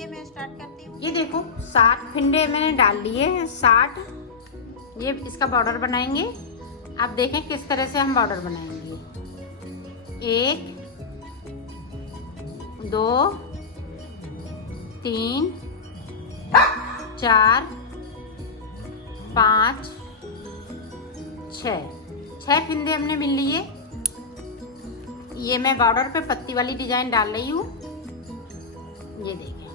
चलिए मैं स्टार्ट करती हूँ। ये देखो 60 फिंडे मैंने डाल लिए हैं, 60। ये इसका बॉर्डर बनाएंगे। आप देखें किस तरह से हम बॉर्डर बनाएंगे। 1 2 3 4 5 6 फिंदे हमने बिन लिए। ये मैं बॉर्डर पे पत्ती वाली डिजाइन डाल रही हूँ। ये देखें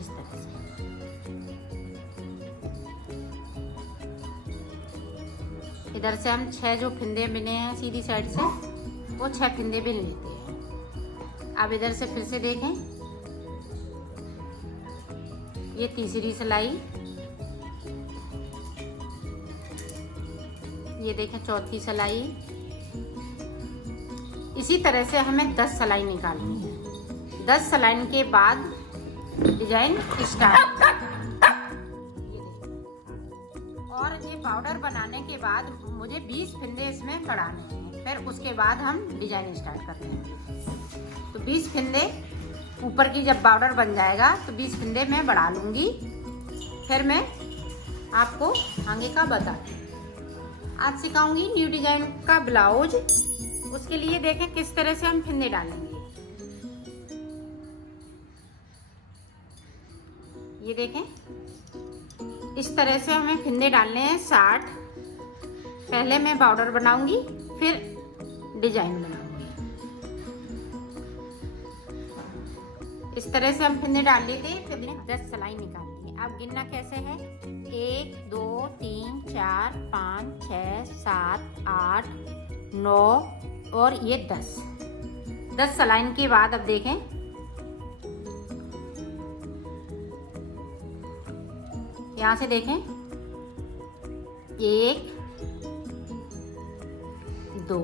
इस तरह से। इधर से हम 6 जो फिंदे बिने हैं सीधी साइड से, वो 6 फिंदे बिन लेते हैं। अब इधर से फिर से देखें, ये तीसरी सिलाई, ये देखें चौथी सिलाई। इसी तरह से हमें 10 सिलाई निकालनी है। 10 सिलाई के बाद डिजाइन स्टार्ट। और ये पाउडर बनाने के बाद मुझे 20 फिंदे इसमें बढ़ाने हैं, फिर उसके बाद हम डिजाइन स्टार्ट करते हैं। तो 20 फिंदे ऊपर की जब पाउडर बन जाएगा तो 20 फिंदे मैं बढ़ा लूँगी, फिर मैं आपको आगे का बताती हूँ। आज सिखाऊंगी न्यू डिजाइन का ब्लाउज। उसके लिए देखें किस तरह से हम फिंदे डालेंगे। ये देखें इस तरह से हमें फिंदे डालने हैं 60। पहले मैं बॉर्डर बनाऊंगी, फिर डिजाइन बनाऊंगी। इस तरह से हम फिंदे डाल लेते हैं, फिर 10 सिलाई निकालनी है। अब गिनना कैसे है, 1 2 3 4 5 6 7 8 9 और ये 10 सिलाई के बाद अब देखें, यहां से देखें 1 2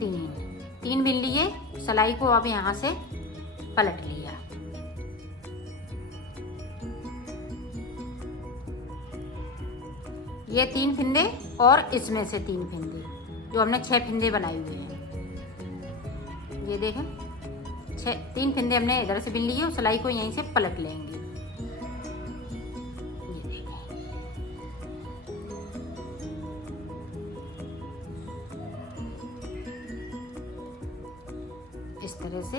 3 बिन लिए। सिलाई को अब यहां से पलट लिया। ये 3 फिंदे और इसमें से 3 फिंदे जो हमने 6 फिंदे बनाए हुए हैं। ये देखें 3 फिंदे हमने इधर से बिन लिए और सिलाई को यहीं से पलट लेंगे। ये देखें इस तरह से।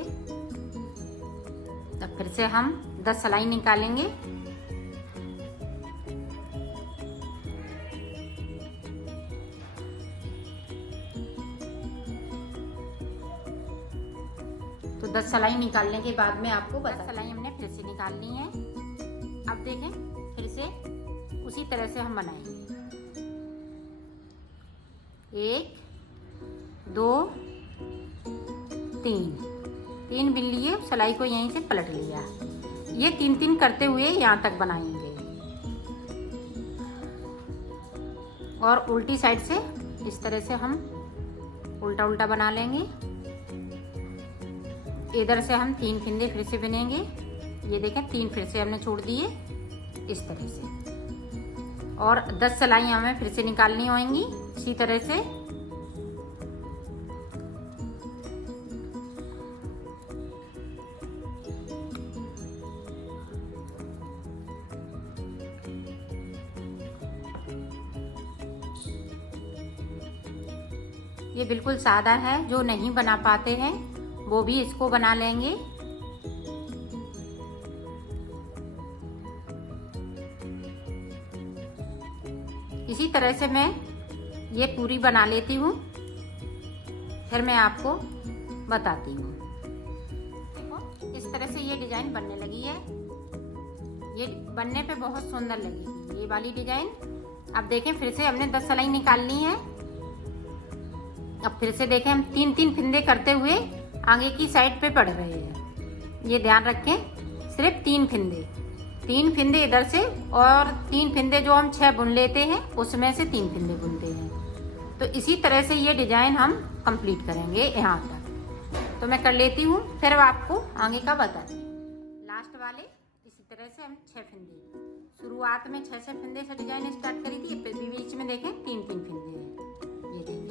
तब फिर से हम 10 सिलाई निकालेंगे। तो 10 सिलाई निकालने के बाद में आपको 10 सिलाई हमने फिर से निकालनी है। अब देखें फिर से उसी तरह से हम बनाएंगे। 1 2 3 बिन लिए, सिलाई को यहीं से पलट लिया। ये 3 करते हुए यहाँ तक बनाएंगे और उल्टी साइड से इस तरह से हम उल्टा उल्टा बना लेंगे। इधर से हम 3 फिंदे फिर से बनेंगे। ये देखें 3 फिर से हमने छोड़ दिए इस तरह से। और 10 सिलाई हमें फिर से निकालनी होंगी इसी तरह से। ये बिल्कुल सादा है, जो नहीं बना पाते हैं वो भी इसको बना लेंगे। इसी तरह से मैं ये पूरी बना लेती हूँ, फिर मैं आपको बताती हूँ। देखो इस तरह से ये डिजाइन बनने लगी है। ये बनने पे बहुत सुंदर लगेगी ये वाली डिजाइन। अब देखें फिर से हमने 10 सिलाई निकालनी है। अब फिर से देखें हम 3 फिंदे करते हुए आगे की साइड पे पड़ रहे हैं। ये ध्यान रखें, सिर्फ 3 फिंदे इधर से और 3 फिंदे जो हम 6 बुन लेते हैं उसमें से 3 फिंदे बुनते हैं। तो इसी तरह से ये डिजाइन हम कंप्लीट करेंगे यहाँ तक। तो मैं कर लेती हूँ, फिर आपको आगे का बताती हूँ। लास्ट वाले इसी तरह से हम 6 फिंदे, शुरुआत में 6 फिंदे से डिजाइन स्टार्ट करी थी, फिर बीच में देखें 3 फिंदे हैं। ये देखें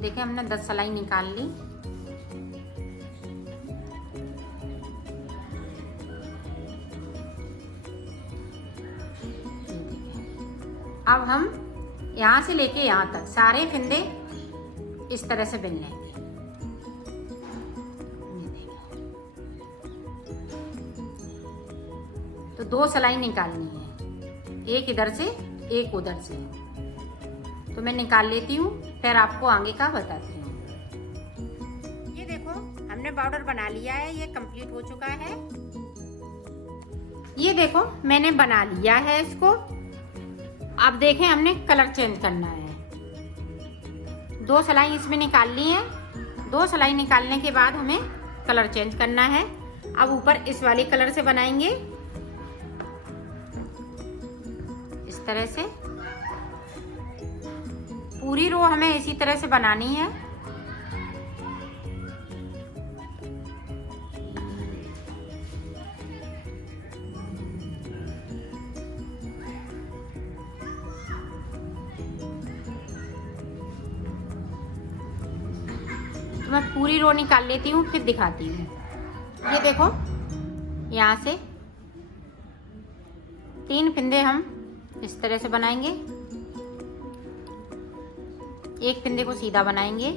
देखें हमने 10 सिलाई निकाल ली। अब हम यहाँ से लेके यहाँ तक सारे फंदे इस तरह से बिन लेंगे। तो 2 सिलाई निकालनी है, एक इधर से एक उधर से। तो मैं निकाल लेती हूँ, फिर आपको आगे का बताती हूँ। ये देखो हमने बॉर्डर बना लिया है, ये कंप्लीट हो चुका है। ये देखो मैंने बना लिया है इसको। अब देखें हमने कलर चेंज करना है। 2 सिलाई इसमें निकाल ली है। 2 सिलाई निकालने के बाद हमें कलर चेंज करना है। अब ऊपर इस वाले कलर से बनाएंगे इस तरह से। पूरी रो हमें इसी तरह से बनानी है। तो मैं पूरी रो निकाल लेती हूँ, फिर दिखाती हूँ। ये देखो यहाँ से 3 फंदे हम इस तरह से बनाएंगे। एक फंदे को सीधा बनाएंगे,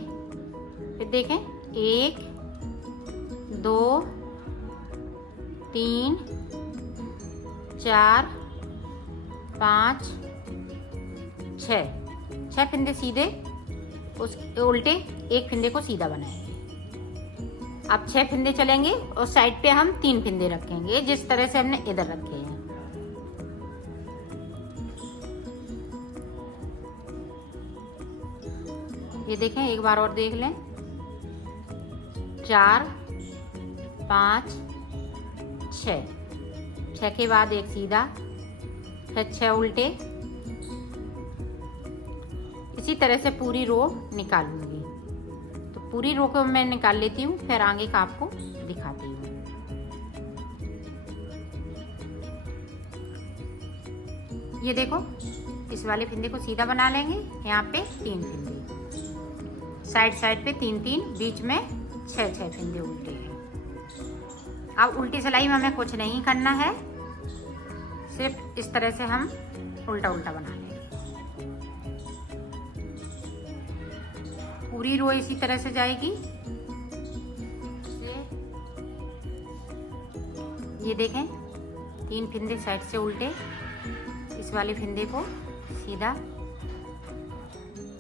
फिर देखें 1 2 3 4 5 6 फंदे सीधे, उस उल्टे एक फंदे को सीधा बनाएंगे। अब 6 फंदे चलेंगे और साइड पे हम 3 फंदे रखेंगे जिस तरह से हमने इधर रखे हैं। ये देखें, एक बार और देख लें। 4 5 6 के बाद एक सीधा, फिर 6 उल्टे। इसी तरह से पूरी रो निकालूंगी। तो पूरी रो को मैं निकाल लेती हूँ, फिर आगे का आपको दिखाती हूँ। ये देखो इस वाले फंदे को सीधा बना लेंगे। यहाँ पे 3 फंदे, साइड पे 3 बीच में 6 फंदे उल्टे हैं। अब उल्टी सिलाई में हमें कुछ नहीं करना है, सिर्फ इस तरह से हम उल्टा बना लेंगे। पूरी रो इसी तरह से जाएगी। ये देखें 3 फंदे साइड से उल्टे, इस वाले फंदे को सीधा।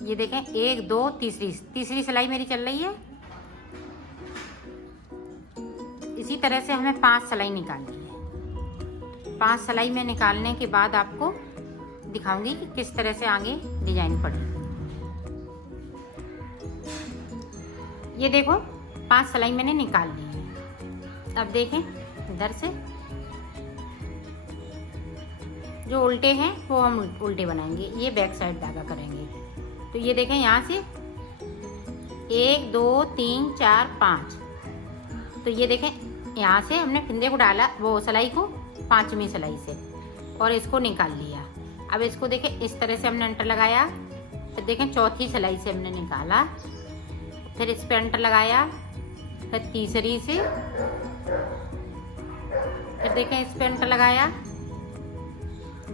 ये देखें 1 2 तीसरी सिलाई मेरी चल रही है। इसी तरह से हमें 5 सिलाई निकालनी है। 5 सिलाई में निकालने के बाद आपको दिखाऊंगी कि किस तरह से आगे डिजाइन पड़ेगी। ये देखो 5 सिलाई मैंने निकाल ली है। अब देखें इधर से जो उल्टे हैं वो हम उल्टे बनाएंगे। ये बैक साइड धागा करेंगे। तो ये देखें यहाँ से 1 2 3 4 5। तो ये देखें यहाँ से हमने फंदे को डाला, वो सिलाई को 5वीं सिलाई से, और इसको निकाल लिया। अब इसको देखें इस तरह से हमने अंटर लगाया। फिर देखें 4थी सिलाई से हमने निकाला, फिर इस पे अंटर लगाया, फिर तीसरी से, फिर देखें इस पे अंटर लगाया,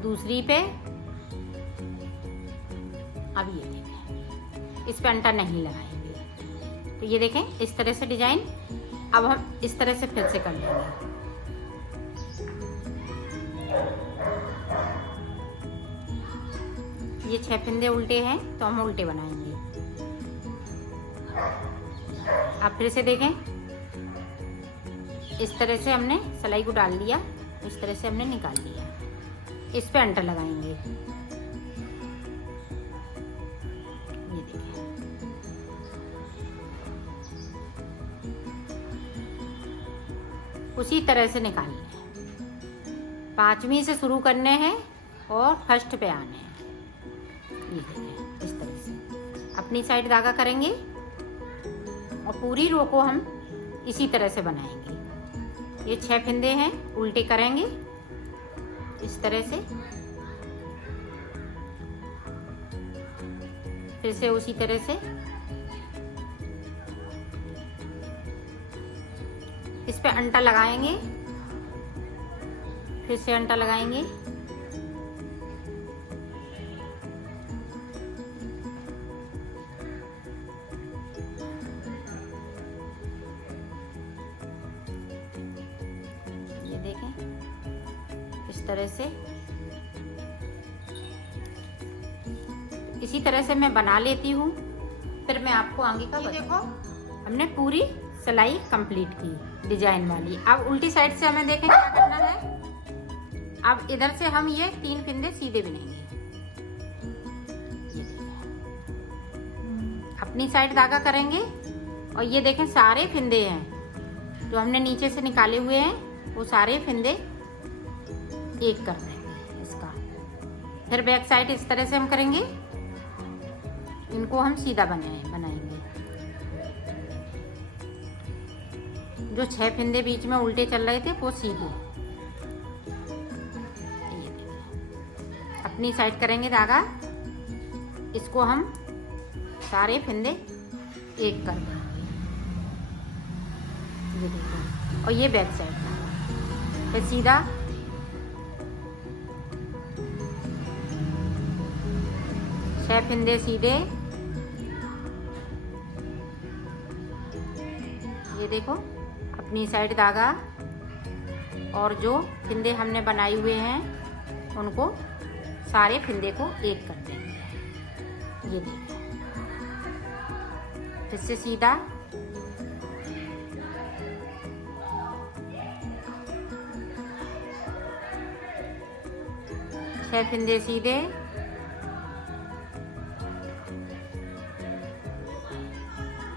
दूसरी पे। अब ये देखें इस पे अंटर नहीं लगाएंगे। तो ये देखें इस तरह से डिजाइन। अब हम इस तरह से फिर से कर लेंगे। ये 6 फंदे उल्टे हैं तो हम उल्टे बनाएंगे। अब फिर से देखें इस तरह से हमने सिलाई को डाल दिया, इस तरह से हमने निकाल लिया। इस पे अंटर लगाएंगे। ये देखिए उसी तरह से निकालना है। 5वीं से शुरू करने हैं और फर्स्ट पे आने हैं। ये देखिए इस तरह से अपनी साइड धागा करेंगे और पूरी रो को हम इसी तरह से बनाएंगे। ये 6 फंदे हैं, उल्टे करेंगे इस तरह से, फिर से उसी तरह से इस पे अंटा लगाएंगे, फिर से अंटा लगाएंगे। ये देखें इस तरह से, इसी तरह से मैं बना लेती हूँ। फिर मैं आपको आगे का देखो, हमने पूरी सिलाई कंप्लीट की डिजाइन वाली। अब उल्टी साइड से हमें देखें क्या करना है। अब इधर से हम ये 3 फिंदे सीधे बिनेंगे। अपनी साइड धागा करेंगे और ये देखें सारे फिंदे हैं जो हमने नीचे से निकाले हुए हैं, वो सारे फिंदे एक कर देंगे इसका। फिर बैक साइड इस तरह से हम करेंगे, इनको हम सीधा बनाएंगे। जो 6 फिंदे बीच में उल्टे चल रहे थे वो सीधे। अपनी साइड करेंगे धागा, इसको हम सारे फिंदे एक कर देंगे। ये देखो, और ये बैक साइड धागा, फिर सीधा छह फिंदे सीधे। ये देखो अपनी साइड धागा, और जो फिंदे हमने बनाए हुए हैं उनको सारे फिंदे को एक कर देंगे। ये देखो, फिर से सीधा, छह फिंदे सीधे,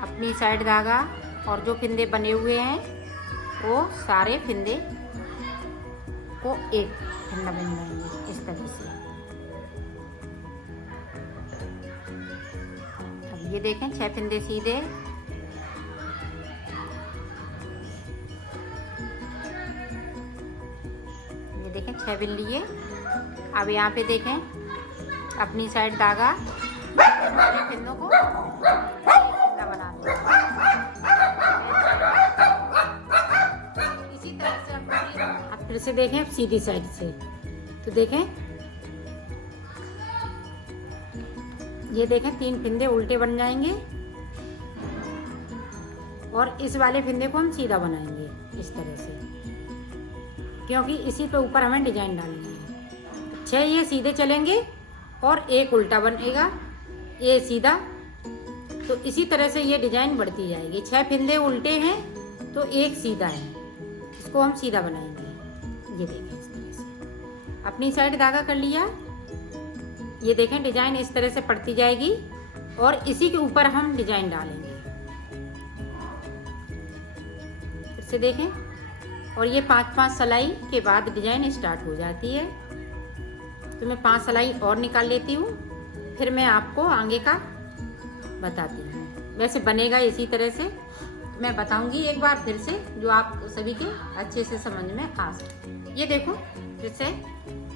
अपनी साइड धागा, और जो फिंदे बने हुए हैं वो सारे फिंदे को एक फिंदा बन जाएंगे इस तरह से। अब ये देखें 6 फिंदे सीधे, ये देखें 6 बिन लिए। अब यहाँ पे देखें अपनी साइड धागा, सारे फिंदों को फिंदा बना दिया। इसी तरह से अब फिर से देखें सीधी साइड से, तो देखें ये देखें 3 फिंदे उल्टे बन जाएंगे और इस वाले फिंदे को हम सीधा बनाएंगे इस तरह से, क्योंकि इसी पे ऊपर हमें डिजाइन डालनी है। 6 ये सीधे चलेंगे और एक उल्टा बनेगा, ये सीधा। तो इसी तरह से ये डिजाइन बढ़ती जाएगी। 6 फिंदे उल्टे हैं तो एक सीधा है, इसको हम सीधा बनाएंगे। ये देखें इस तरह से अपनी साइड धागा कर लिया। ये देखें डिजाइन इस तरह से पड़ती जाएगी और इसी के ऊपर हम डिजाइन डालेंगे। फिर से देखें, और ये 5-5 सिलाई के बाद डिजाइन स्टार्ट हो जाती है। तो मैं 5 सिलाई और निकाल लेती हूँ, फिर मैं आपको आगे का बताती हूँ। वैसे बनेगा इसी तरह से, मैं बताऊंगी एक बार फिर से, जो आप सभी के अच्छे से समझ में आ सके। ये देखो फिर से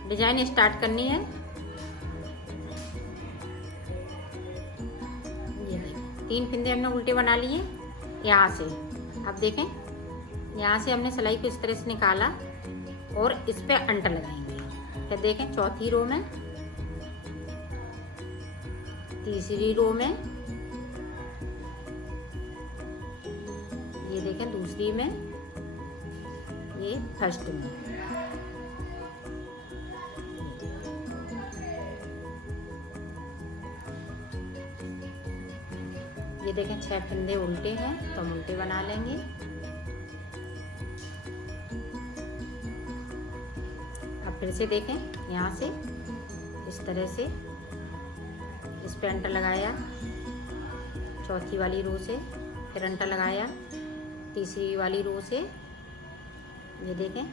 डिजाइन स्टार्ट करनी है। ये देखो 3 फिंदे हमने उल्टे बना लिए यहाँ से। अब देखें यहाँ से हमने सिलाई को इस तरह से निकाला और इस पे अंटर लगाएंगे। फिर देखें चौथी रो में, तीसरी रो में, ये देखें दूसरी में, ये फर्स्ट में। ये देखें 6 फिंदे उल्टे हैं तो हम उल्टे बना लेंगे। अब फिर से देखें यहाँ से इस तरह से इस पे अंटर लगाया, चौथी वाली रो से फिर अंटर लगाया, तीसरी वाली रो से, ये देखें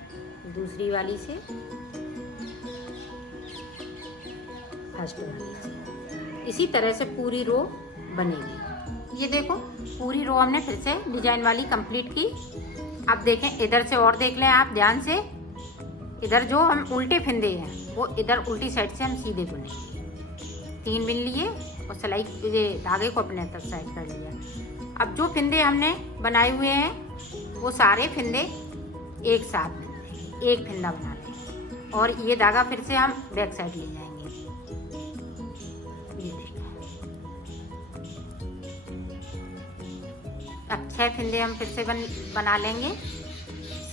दूसरी वाली से, फर्स्ट वाली से। इसी तरह से पूरी रो बनेगी। ये देखो पूरी रो हमने फिर से डिजाइन वाली कंप्लीट की। अब देखें इधर से और देख लें आप ध्यान से, इधर जो हम उल्टे फिंदे हैं वो इधर उल्टी साइड से हम सीधे बुनेंगे। 3 बिन लिए और सिलाई धागे को अपने तरफ साइड कर लिया। अब जो फिंदे हमने बनाए हुए हैं वो सारे फिंदे एक साथ एक फिंदा बना लें और ये धागा फिर से हम बैक साइड ले जाएंगे। ये देखो, अब 6 फिंदे हम फिर से बना लेंगे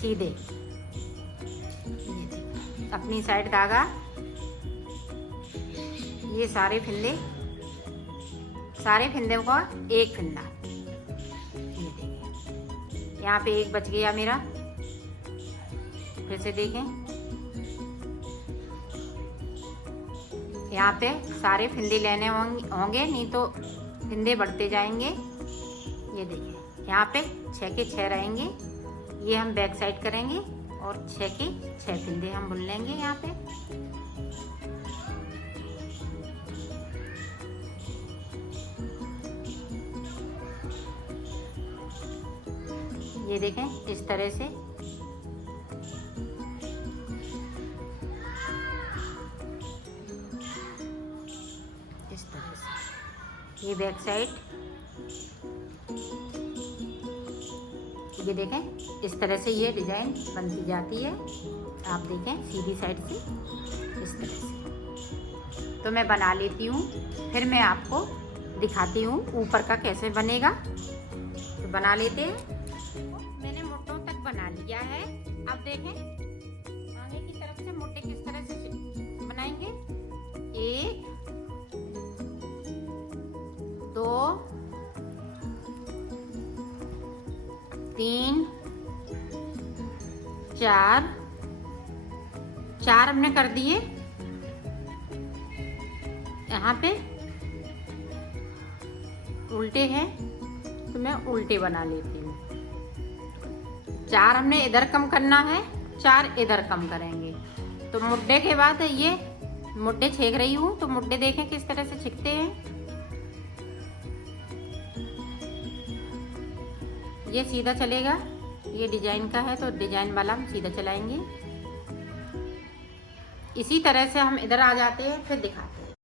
सीधे। ये देखो, अपनी साइड धागा, ये सारे फिंदे को एक फिंदा। ये देखिए, यहाँ पे एक बच गया मेरा। फिर से देखें, यहाँ पे सारे फिंदे लेने होंगे, नहीं तो फिंदे बढ़ते जाएंगे। ये देखिए, यहाँ पे 6 के 6 रहेंगे। ये हम बैक साइड करेंगे और 6 के 6 फिंदे हम बुन लेंगे यहाँ पे। ये देखें, इस तरह से ये बैक साइड, ये देखें, इस तरह से ये डिजाइन बनती जाती है। आप देखें, सीधी साइड से इस तरह से। तो मैं बना लेती हूँ, फिर मैं आपको दिखाती हूँ ऊपर का कैसे बनेगा। तो बना लेते हैं। मैंने मुट्ठों तक बना लिया है। अब देखें, आगे की तरफ से मुट्ठे किस तरह से बनाएंगे। 1 2 3 4 हमने कर दिए। यहाँ पे उल्टे हैं तो मैं उल्टे बना लेती हूँ। 4 हमने इधर कम करना है, 4 इधर कम करेंगे। तो मुड्ढे के बाद ये मुड्ढे छेक रही हूँ, तो मुड्ढे देखें किस तरह से छिकते हैं। ये सीधा चलेगा, ये डिजाइन का है तो डिजाइन वाला हम सीधा चलाएंगे। इसी तरह से हम इधर आ जाते हैं, फिर दिखाते हैं।